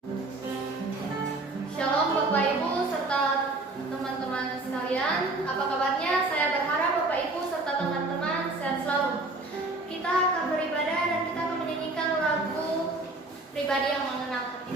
Shalom Bapak Ibu serta teman-teman sekalian. Apa kabarnya? Saya berharap Bapak Ibu serta teman-teman sehat selalu. Kita akan beribadah dan kita akan menyanyikan lagu pribadi yang mengenal hati.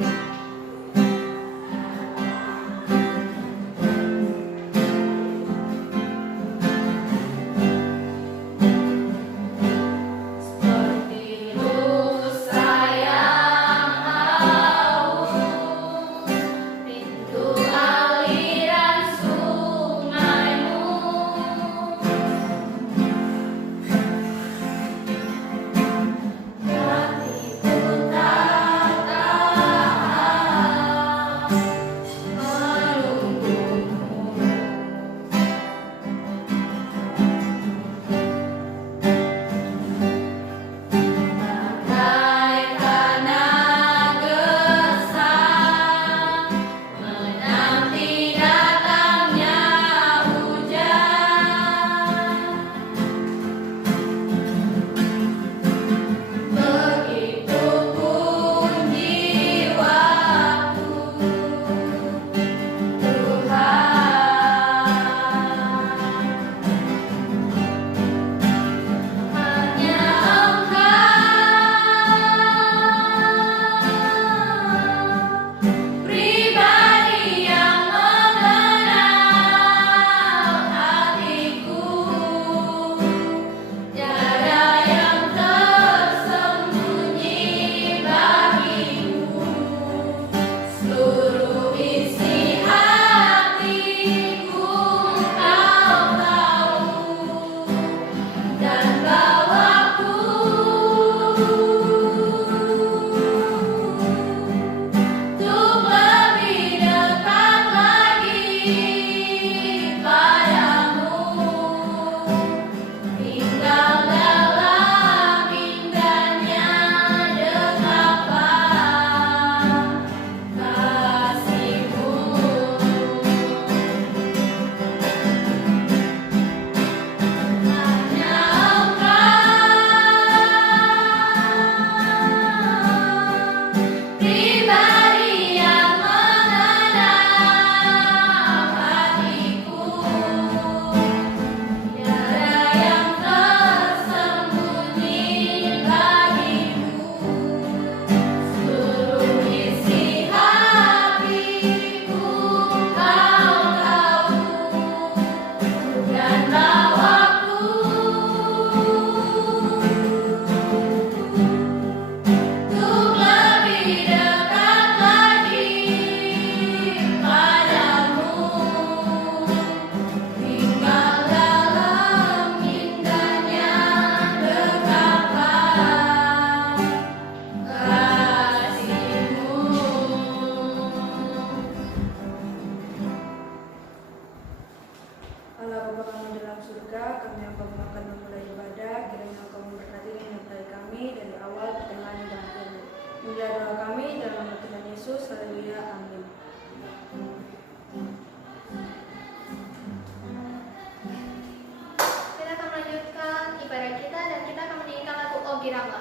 Kita akan melanjutkan ibadah kita dan kita akan menyanyikan lagu O Girama.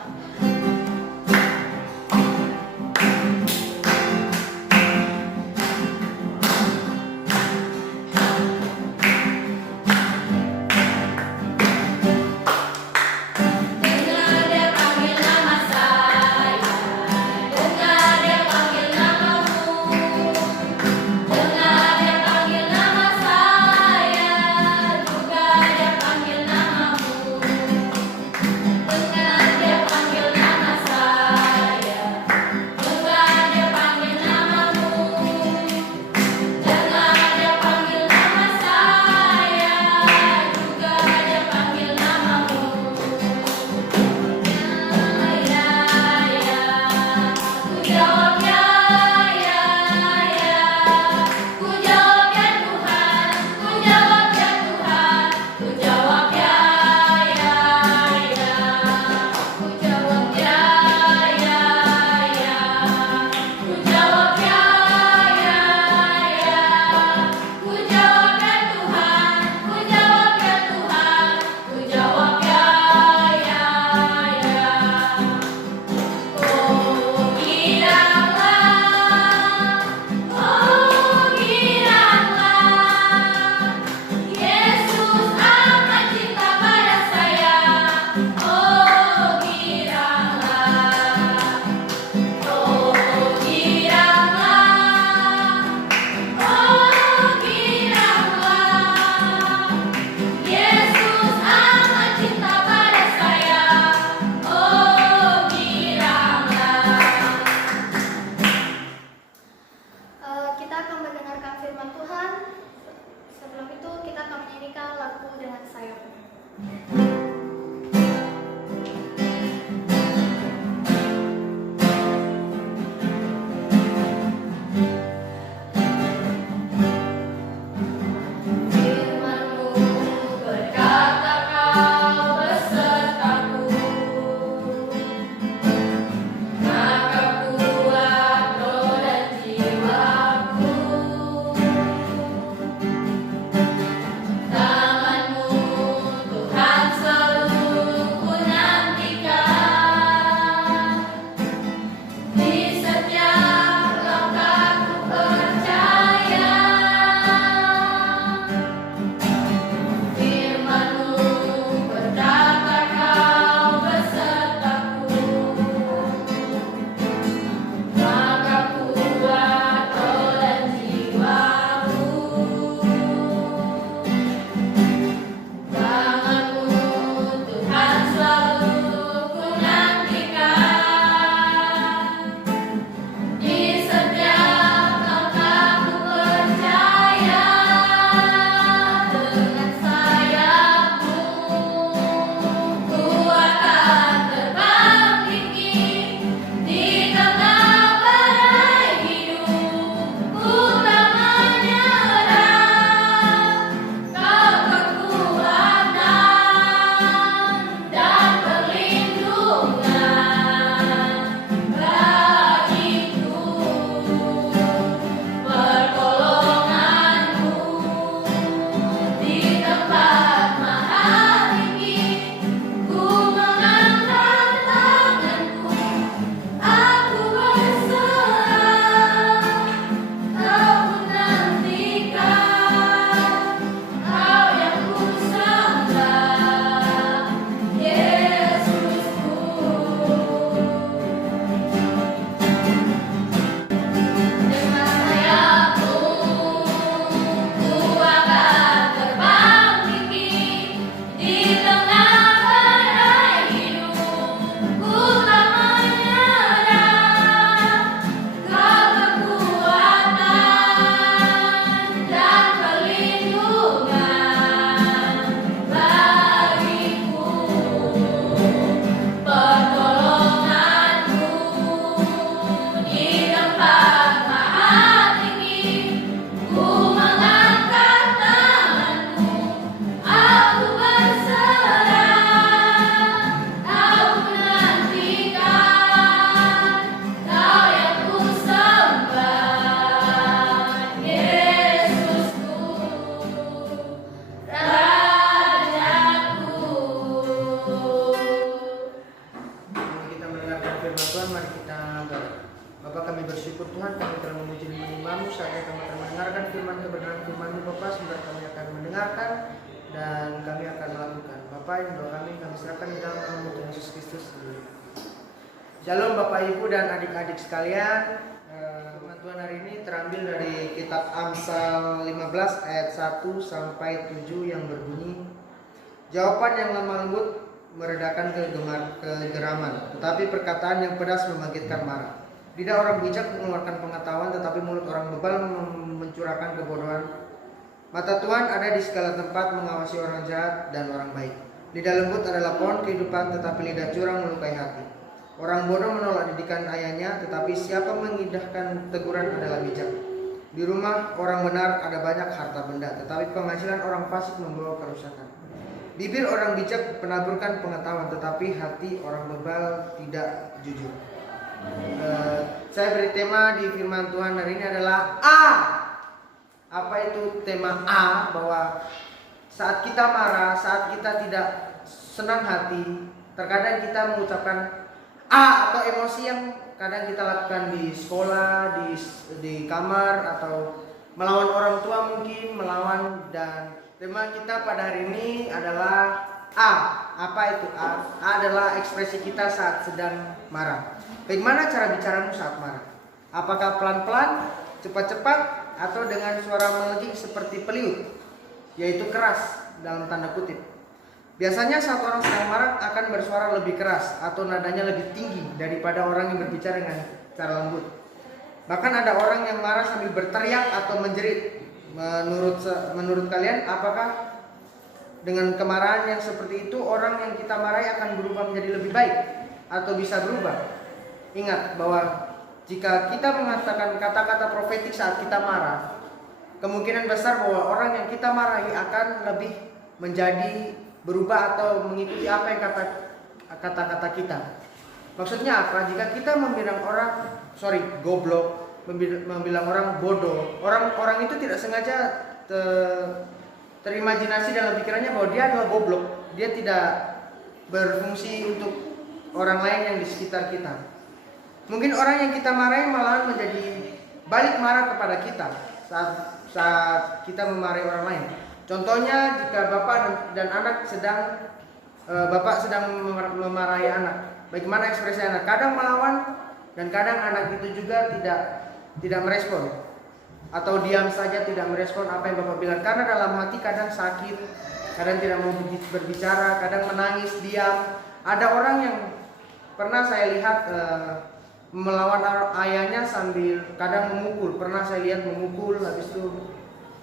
Panggil firman Tuhan, mari kita berdoa. Bapa, kami bersyukur Tuhan, kami telah memuji dan menyembah-Mu. Saatnya kami akan mendengarkan firman kebenaran firman-Mu Bapa. Sebentar kami akan mendengarkan dan kami akan melakukan. Bapa, yang doa kami serahkan di dalam nama Tuhan Yesus Kristus. Shalom Bapak Ibu dan adik-adik sekalian. Firman Tuhan hari ini terambil dari kitab Amsal 15 ayat 1 sampai 7 yang berbunyi, jawaban yang lemah lembut meredakan kegeraman, tetapi perkataan yang pedas membangkitkan marah. Lidah orang bijak mengeluarkan pengetahuan, tetapi mulut orang bebal mencurahkan kebodohan. Mata Tuhan ada di segala tempat, mengawasi orang jahat dan orang baik. Lidah lembut adalah pohon kehidupan, tetapi lidah curang melukai hati. Orang bodoh menolak didikan ayahnya, tetapi siapa mengindahkan teguran adalah bijak. Di rumah orang benar ada banyak harta benda, tetapi penghasilan orang fasik membawa kerusakan. Bibir orang bijak penaburkan pengetahuan, tetapi hati orang bebal tidak jujur. Saya beri tema di firman Tuhan hari ini adalah A. Apa itu tema A? Bahwa saat kita marah, saat kita tidak senang hati, terkadang kita mengucapkan A atau emosi yang kadang kita lakukan di sekolah, di kamar, atau melawan orang tua mungkin, melawan. Dan tema kita pada hari ini adalah A. Apa itu A? A adalah ekspresi kita saat sedang marah. Bagaimana cara bicaramu saat marah? Apakah pelan-pelan, cepat-cepat, atau dengan suara melengking seperti peliut, yaitu keras dalam tanda kutip? Biasanya saat orang sedang marah akan bersuara lebih keras atau nadanya lebih tinggi daripada orang yang berbicara dengan cara lembut. Bahkan ada orang yang marah sambil berteriak atau menjerit. Menurut kalian, apakah dengan kemarahan yang seperti itu orang yang kita marahi akan berubah menjadi lebih baik atau bisa berubah? Ingat bahwa jika kita mengatakan kata-kata profetik saat kita marah, kemungkinan besar bahwa orang yang kita marahi akan lebih menjadi berubah atau mengikuti apa yang kata-kata kita. Maksudnya apa? Jika kita membilang orang goblok, membilang orang bodoh, orang itu tidak sengaja terimajinasi dalam pikirannya bahwa dia adalah goblok. Dia tidak berfungsi untuk orang lain yang di sekitar kita. Mungkin orang yang kita marahi malahan menjadi balik marah kepada kita saat kita memarahi orang lain. Contohnya jika bapak dan anak bapak sedang memarahi anak, bagaimana ekspresi anak? Kadang melawan dan kadang anak itu juga tidak merespon atau diam saja tidak merespon apa yang bapak bilang, karena dalam hati kadang sakit, kadang tidak mau berbicara, kadang menangis, diam. Ada orang yang pernah saya lihat melawan ayahnya sambil kadang memukul. Pernah saya lihat memukul, habis itu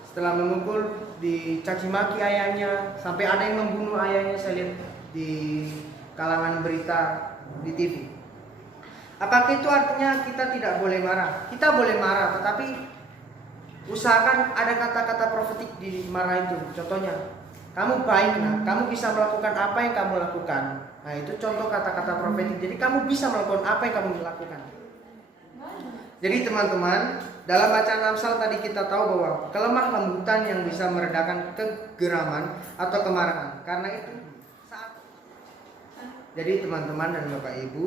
setelah memukul dicaci maki ayahnya, sampai ada yang membunuh ayahnya, saya lihat di kalangan berita di TV. Apakah itu artinya kita tidak boleh marah? Kita boleh marah, tetapi usahakan ada kata-kata profetik di marah itu. Contohnya, kamu baik nak, kamu bisa melakukan apa yang kamu lakukan. Nah, itu contoh kata-kata profetik. Jadi kamu bisa melakukan apa yang kamu lakukan. Jadi teman-teman, dalam bacaan Amsal tadi kita tahu bahwa kelemah lembutan yang bisa meredakan kegeraman atau kemarahan. Karena itu jadi teman-teman dan Bapak Ibu,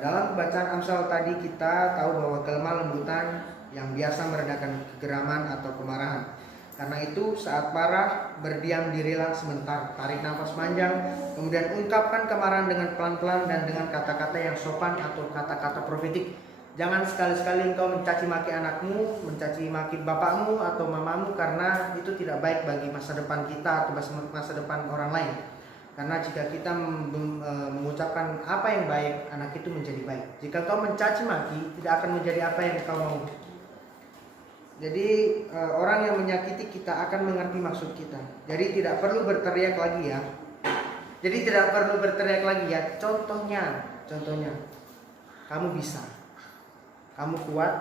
dalam bacaan Amsal tadi kita tahu bahwa kelemah lembutan yang biasa meredakan kegeraman atau kemarahan. Karena itu saat marah, berdiam dirilah sebentar, tarik nafas panjang, kemudian ungkapkan kemarahan dengan pelan-pelan dan dengan kata-kata yang sopan atau kata-kata profetik. Jangan sekali-sekali engkau mencaci maki anakmu, mencaci maki bapakmu atau mamamu, karena itu tidak baik bagi masa depan kita atau masa depan orang lain. Karena jika kita mengucapkan apa yang baik, anak itu menjadi baik. Jika kau mencaci maki, tidak akan menjadi apa yang kau mau. Jadi orang yang menyakiti kita akan mengerti maksud kita. Jadi tidak perlu berteriak lagi ya. Contohnya, kamu bisa, kamu kuat,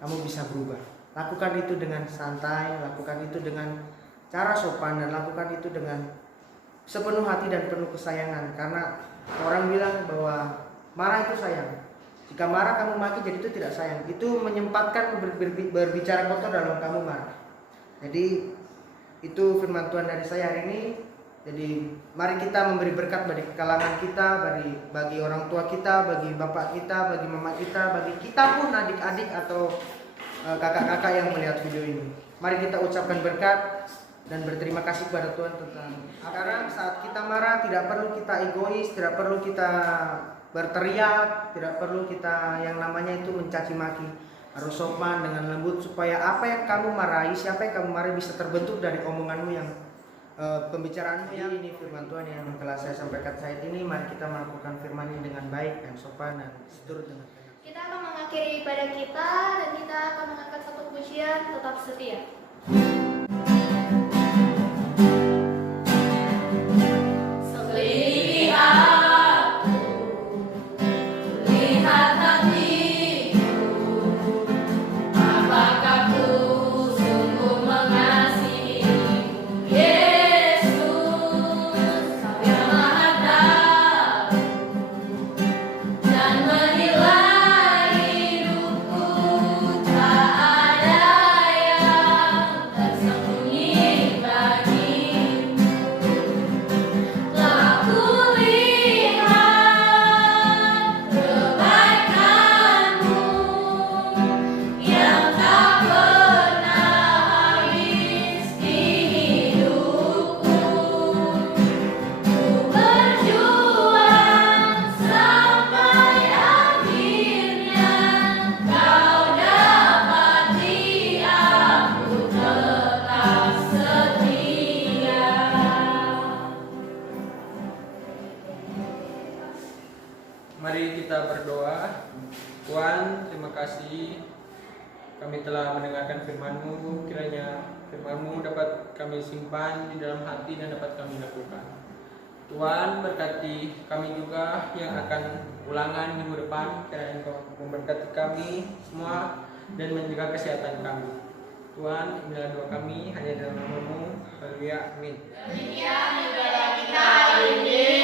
kamu bisa berubah. Lakukan itu dengan santai, lakukan itu dengan cara sopan, dan lakukan itu dengan sepenuh hati dan penuh kesayangan. Karena orang bilang bahwa marah itu sayang. Jika marah kamu maki, jadi itu tidak sayang. Itu menyempatkan berbicara kotor dalam kamu marah. Jadi itu firman Tuhan dari saya hari ini. Jadi mari kita memberi berkat bagi kalangan kita, bagi orang tua kita, bagi bapak kita, bagi mama kita, bagi kita pun adik-adik atau kakak-kakak yang melihat video ini. Mari kita ucapkan berkat dan berterima kasih kepada Tuhan tentang sekarang saat kita marah tidak perlu kita egois, tidak perlu kita berteriak, tidak perlu kita yang namanya itu mencaci maki. Harus sopan dengan lembut supaya apa yang kamu marahi, siapa yang kamu marahi bisa terbentuk dari omonganmu yang pembicaraanmu ya. Ini firman Tuhan yang telah saya sampaikan saat ini. Mari kita melakukan firman ini dengan baik dan sopan dan seturut dengan Kita akan mengakhiri ibadah kita dan kita akan mengangkat satu pujian tetap setia. Selidiki aku, lihat hatiku, apakah ku sungguh mengasihimu, Yesus, Kau yang Maha Tahu dan menilai hidupku, tak ada yang tersembunyi bagimu. Telah kulihat kebaikanmu yang tak pernah habis di hidupku. Ku berjuang sampai akhirnya Kau dapati aku tetap setia. Mari kita berdoa. Tuhan, terima kasih kami telah mendengarkan firman-Mu. Kiranya firman-Mu dapat kami simpan di dalam hati dan dapat kami lakukan. Tuhan, berkati kami juga yang akan ulangan minggu depan. Kiranya Engkau memberkati kami semua dan menjaga kesehatan kami. Tuhan, inilah doa kami hanya dalam nama-Mu. Haleluya. Amin. Demikian ibadah kita hari ini.